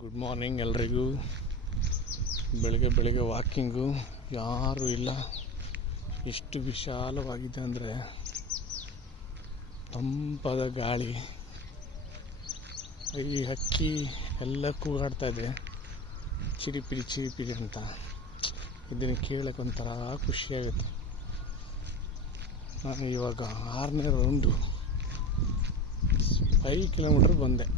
Good morning ಎಲ್ರಿಗೂ. ಬೆಳಗ್ಗೆ walking, ಯಾರೂ ಇಲ್ಲ. ಎಷ್ಟು ವಿಶಾಲವಾಗಿದೆ ಅಂದರೆ ತಂಪಾದ ಗಾಳಿ, ಈ ಹಕ್ಕಿ ಎಲ್ಲ ಕೂಗಾಡ್ತಾ ಇದೆ ಚಿರಿಪಿರಿ ಅಂತ. ಇದನ್ನು ಕೇಳಕ್ಕೆ ಒಂಥರ ಖುಷಿಯಾಗುತ್ತೆ. ನಾನು ಇವಾಗ 6ನೇ ರೌಂಡು 5 ಕಿಲೋಮೀಟ್ರ್ ಬಂದೆ,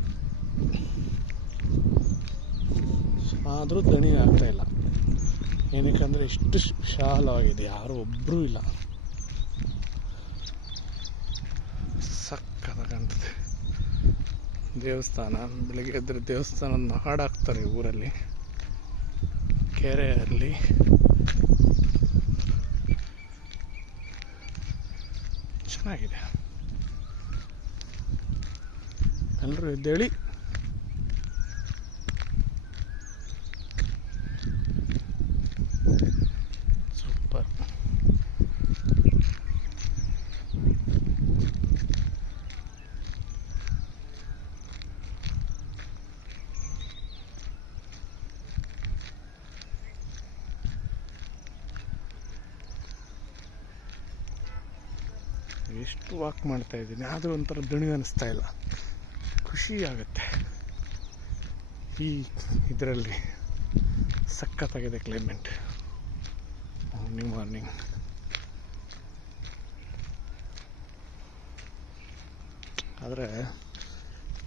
ಆದರೂ ದಣಿ ಆಗ್ತಾಯಿಲ್ಲ. ಏನಕ್ಕಂದರೆ ಇಷ್ಟು ವಿಶಾಲವಾಗಿದೆ, ಯಾರೂ ಒಬ್ಬರೂ ಇಲ್ಲ. ಸಕ್ಕತ್ತಾಗಂತದೆ. ದೇವಸ್ಥಾನ, ಬೆಳಗ್ಗೆ ಎದ್ದರೆ ದೇವಸ್ಥಾನದ ಹಾಡಾಕ್ತಾರೆ ಊರಲ್ಲಿ, ಕೆರೆಯಲ್ಲಿ. ಚೆನ್ನಾಗಿದೆ. ಎಲ್ಲರೂ ಎದ್ದೇಳಿ. ಸೂಪರ್. ಎಷ್ಟು ವಾಕ್ ಮಾಡ್ತಾ ಇದ್ದೀನಿ, ಆದರೂ ಒಂಥರ ದಣಿ ಅನ್ನಿಸ್ತಾ ಇಲ್ಲ. ಖುಷಿ ಆಗುತ್ತೆ. ಈ ಇದರಲ್ಲಿ ಸಖತ್ತಾಗಿದೆ ಕ್ಲೈಮೇಟ್. ಮಾರ್ನಿಂಗ್ ಆದರೆ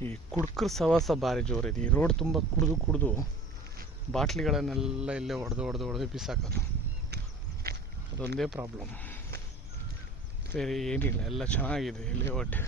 ಈ ಕುಡ್ಕರ ಸವಾಸ ಭಾರಿ ಜೋರಿದೆ. ಈ ರೋಡ್ ತುಂಬ ಕುಡಿದು ಬಾಟ್ಲಿಗಳನ್ನೆಲ್ಲ ಇಲ್ಲೇ ಹೊಡೆದು ಬಿಸಾಕೋದು. ಅದೊಂದೇ ಪ್ರಾಬ್ಲಮ್, ಬೇರೆ ಏನಿಲ್ಲ. ಎಲ್ಲ ಚೆನ್ನಾಗಿದೆ ಇಲ್ಲಿ ಒಟ್ಟು.